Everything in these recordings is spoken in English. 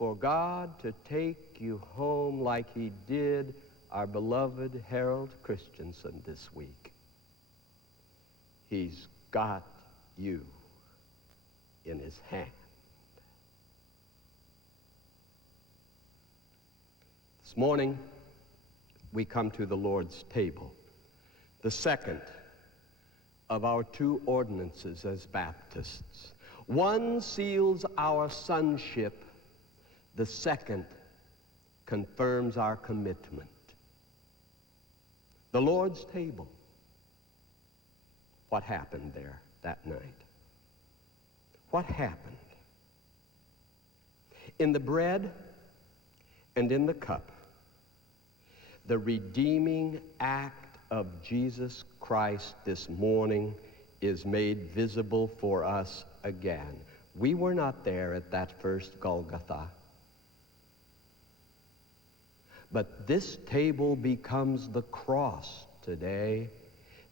for God to take you home like he did our beloved Harold Christensen this week. He's got you in his hand. This morning, we come to the Lord's table, the second of our two ordinances as Baptists. One seals our sonship, the second confirms our commitment. The Lord's table. What happened there that night? What happened? In the bread and in the cup, the redeeming act of Jesus Christ this morning is made visible for us again. We were not there at that first Golgotha. But this table becomes the cross today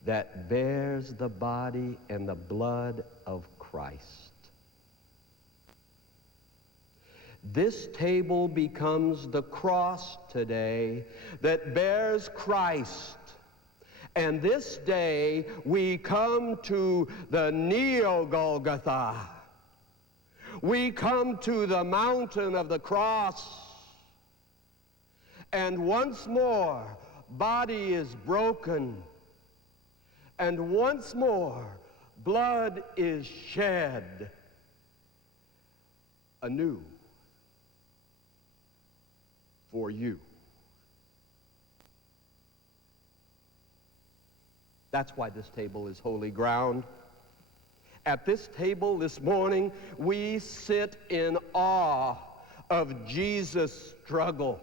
that bears the body and the blood of Christ. This table becomes the cross today that bears Christ. And this day we come to the Neo-Golgotha. We come to the mountain of the cross. And once more, body is broken. And once more, blood is shed anew for you. That's why this table is holy ground. At this table this morning, we sit in awe of Jesus' struggle.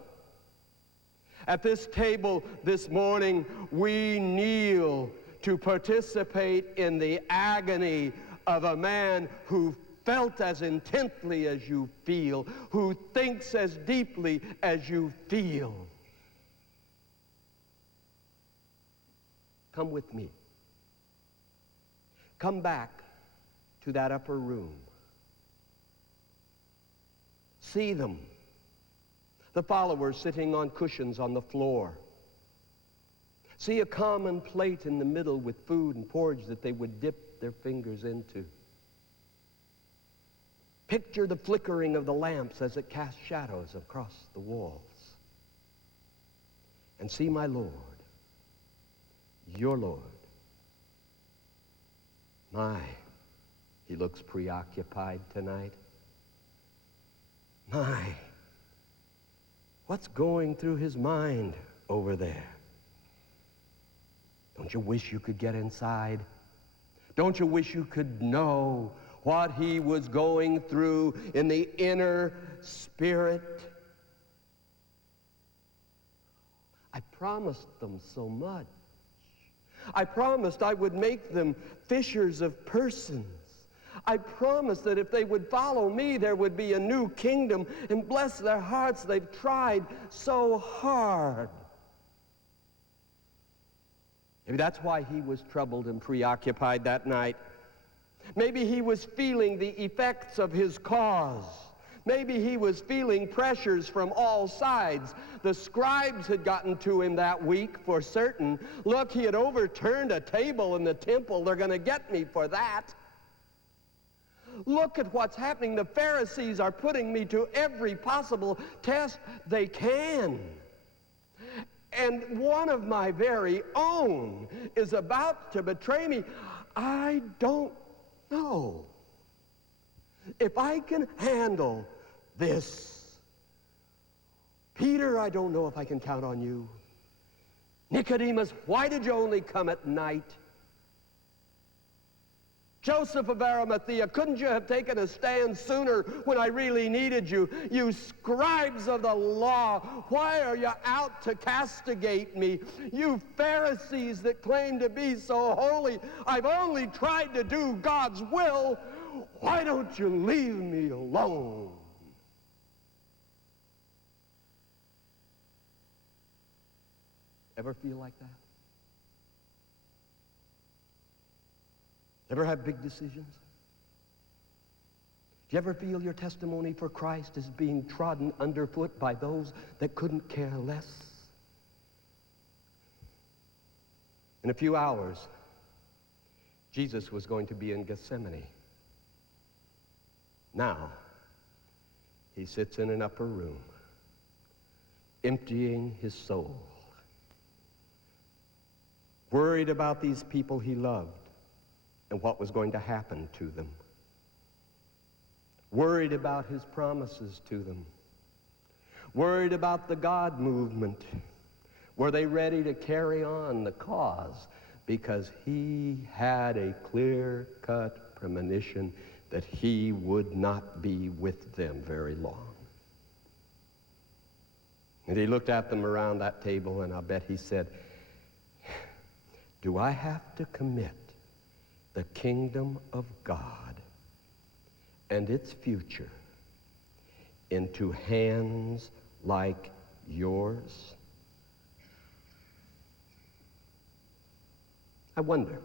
At this table this morning, we kneel to participate in the agony of a man who felt as intently as you feel, who thinks as deeply as you feel. Come with me. Come back to that upper room. See them. The followers sitting on cushions on the floor. See a common plate in the middle with food and porridge that they would dip their fingers into. Picture the flickering of the lamps as it casts shadows across the walls. And see my Lord, your Lord. My, he looks preoccupied tonight. My, what's going through his mind over there? Don't you wish you could get inside? Don't you wish you could know what he was going through in the inner spirit? I promised them so much. I promised I would make them fishers of persons. I promised that if they would follow me, there would be a new kingdom, and bless their hearts, they've tried so hard. Maybe that's why he was troubled and preoccupied that night. Maybe he was feeling the effects of his cause. Maybe he was feeling pressures from all sides. The scribes had gotten to him that week for certain. Look, he had overturned a table in the temple. They're going to get me for that. Look at what's happening. The Pharisees are putting me to every possible test they can. And one of my very own is about to betray me. I don't know if I can handle this. Peter, I don't know if I can count on you. Nicodemus, why did you only come at night? Joseph of Arimathea, couldn't you have taken a stand sooner when I really needed you? You scribes of the law, why are you out to castigate me? You Pharisees that claim to be so holy, I've only tried to do God's will. Why don't you leave me alone? Ever feel like that? Ever have big decisions? Do you ever feel your testimony for Christ is being trodden underfoot by those that couldn't care less? In a few hours, Jesus was going to be in Gethsemane. Now, he sits in an upper room, emptying his soul, worried about these people he loved and what was going to happen to them, worried about his promises to them, worried about the God movement. Were they ready to carry on the cause? Because he had a clear-cut premonition that he would not be with them very long. And he looked at them around that table, and I bet he said, do I have to commit the kingdom of God and its future into hands like yours? I wonder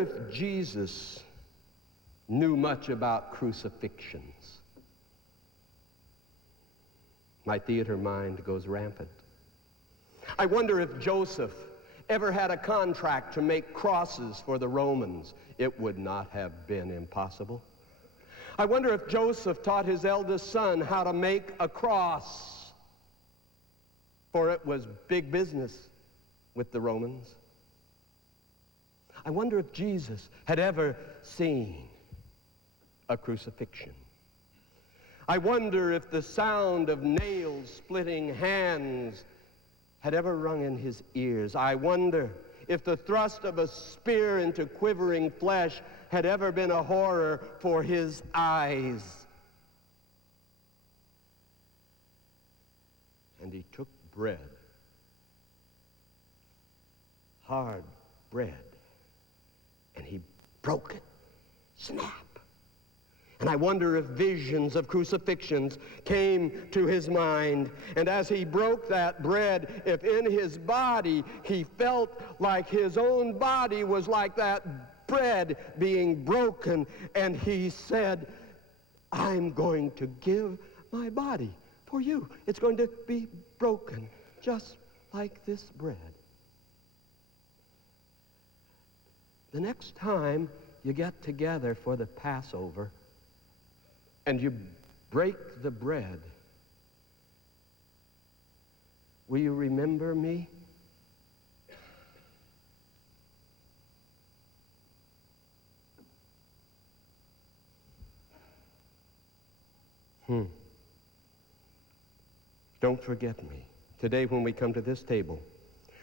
if Jesus knew much about crucifixions. My theater mind goes rampant. I wonder if Joseph ever had a contract to make crosses for the Romans. It would not have been impossible. I wonder if Joseph taught his eldest son how to make a cross, for it was big business with the Romans. I wonder if Jesus had ever seen a crucifixion. I wonder if the sound of nails splitting hands had ever rung in his ears. I wonder if the thrust of a spear into quivering flesh had ever been a horror for his eyes. And he took bread, hard bread, and he broke it. Snap. And I wonder if visions of crucifixions came to his mind. And as he broke that bread, if in his body he felt like his own body was like that bread being broken, and he said, I'm going to give my body for you. It's going to be broken just like this bread. The next time you get together for the Passover and you break the bread, will you remember me? Don't forget me. Today when we come to this table,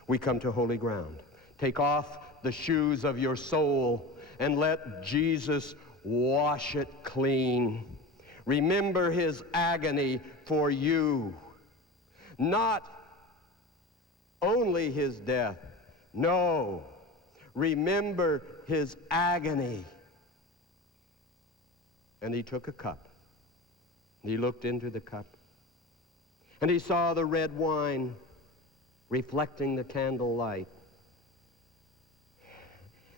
we come to holy ground. Take off the shoes of your soul and let Jesus wash it clean. Remember his agony for you. Not only his death. No. Remember his agony. And he took a cup. He looked into the cup. And he saw the red wine reflecting the candlelight.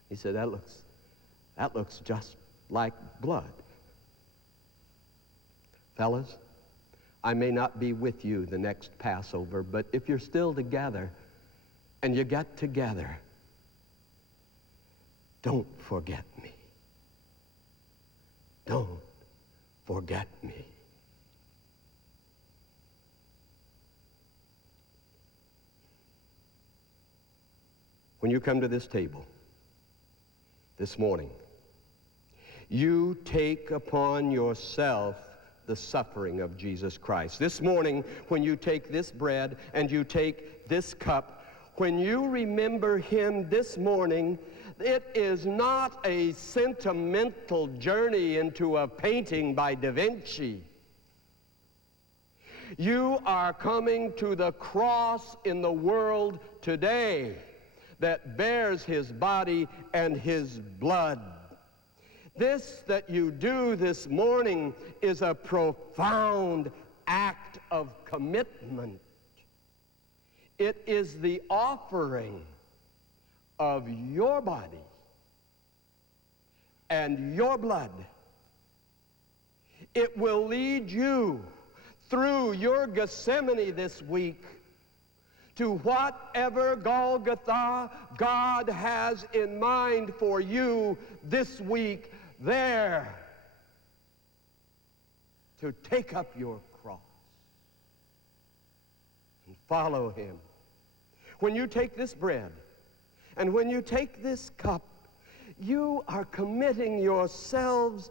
He said, that looks just like blood. Fellas, I may not be with you the next Passover, but if you're still together and you get together, don't forget me. Don't forget me. When you come to this table this morning, you take upon yourself the suffering of Jesus Christ. This morning, when you take this bread and you take this cup, when you remember him this morning, it is not a sentimental journey into a painting by Da Vinci. You are coming to the cross in the world today that bears his body and his blood. This that you do this morning is a profound act of commitment. It is the offering of your body and your blood It will lead you through your Gethsemane this week to whatever Golgotha God has in mind for you this week, there to take up your cross and follow him. When you take this bread and when you take this cup, you are committing yourselves